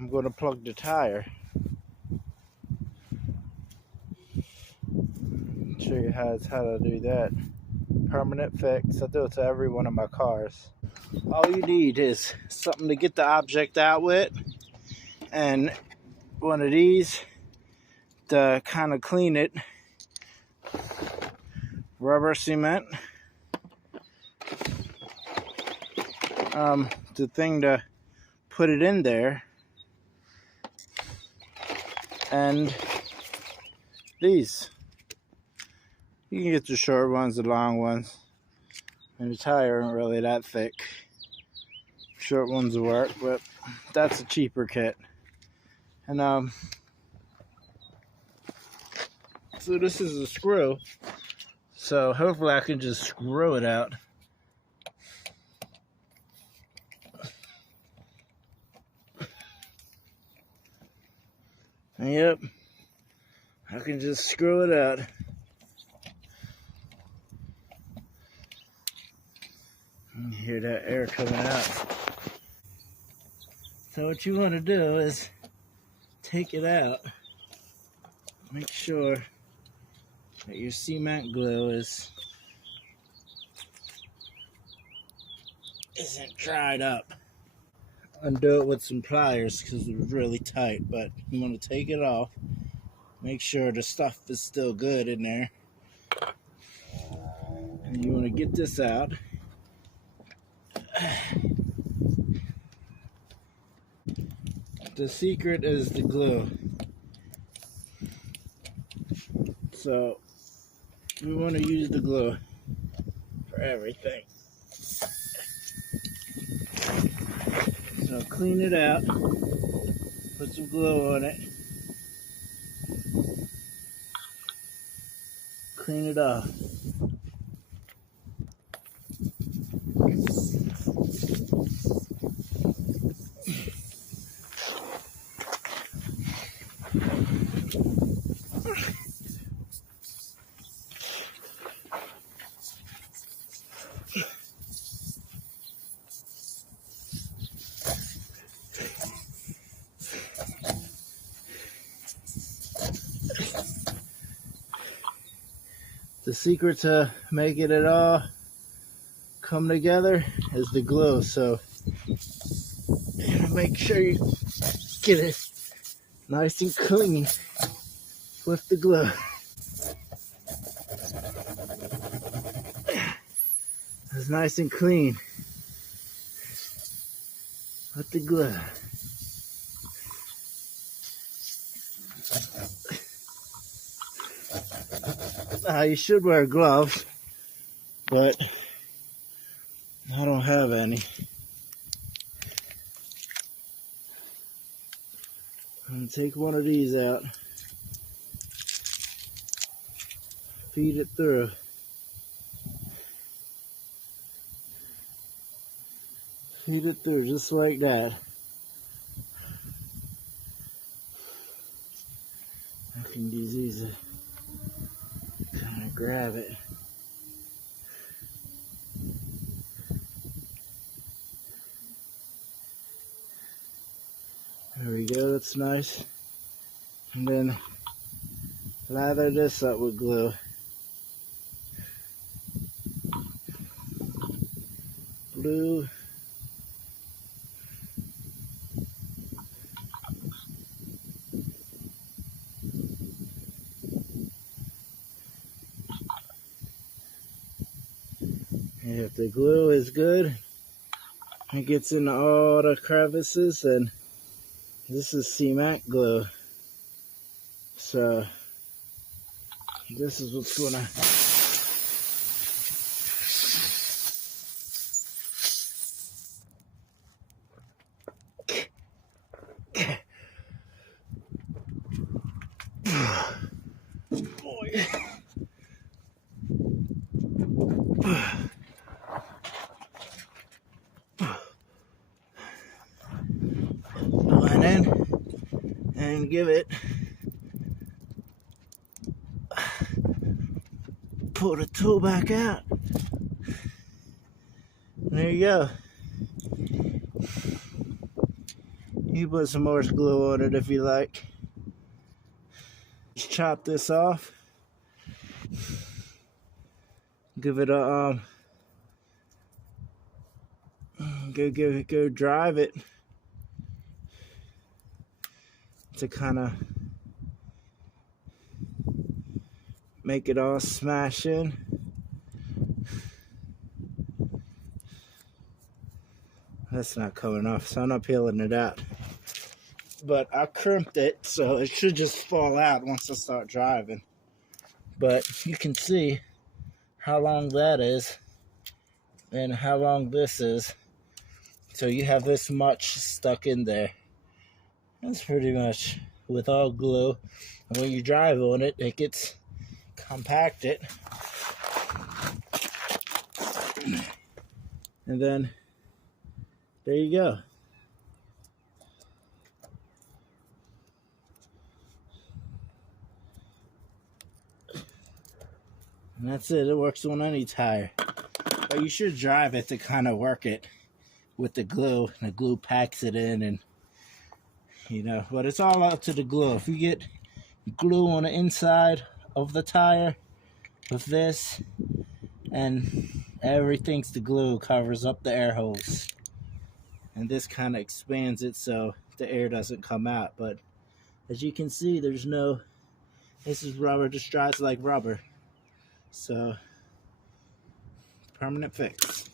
I'm going to plug the tire. Show you how to do that. Permanent fix. I do it to every one of my cars. All you need is something to get the object out with, and one of these to kind of clean it. Rubber cement. The thing to put it in there, and these. You can get the short ones, the long ones, and the tire isn't really that thick. Short ones will work, but that's a cheaper kit. And so this is a screw, so hopefully I can just screw it out. Yep, I can just screw it out. You hear that air coming out. So what you want to do is take it out. Make sure that your cement glue isn't dried up. Undo it with some pliers because it was really tight, but you want to take it off. Make sure the stuff is still good in there. And you want to get this out. The secret is the glue. So we want to use the glue for everything. So clean it out, put some glue on it, clean it off. The secret to making it all come together is the glue. So make sure you get it nice and clean with the glue. It's nice and clean with the glue. You should wear gloves, but I don't have any. I'm going to take one of these out, feed it through. Feed it through just like that. I can use these to kind of grab it. There we go, that's nice. And then lather this up with glue. Glue. And if the glue is good, it gets into all the crevices, and this is cement glue. So this is what's gonna boy. Line in and give it. Pull the tool back out. There you go. You put some more glue on it if you like. Just chop this off. Give it a go drive it to kind of make it all smash in. That's not coming off, so I'm not peeling it out. But I crimped it, so it should just fall out once I start driving. But you can see how long that is and how long this is. So you have this much stuck in there. That's pretty much with all glue. And when you drive on it, it gets compacted. And then there you go. And that's it. It works on any tire. But you should drive it to kind of work it with the glue. The glue packs it in, and you know, but it's all up to the glue. If you get glue on the inside of the tire with this, and everything's the glue, covers up the air holes. And this kind of expands it so the air doesn't come out. But as you can see, there's no, this is rubber, just dries like rubber. So, permanent fix.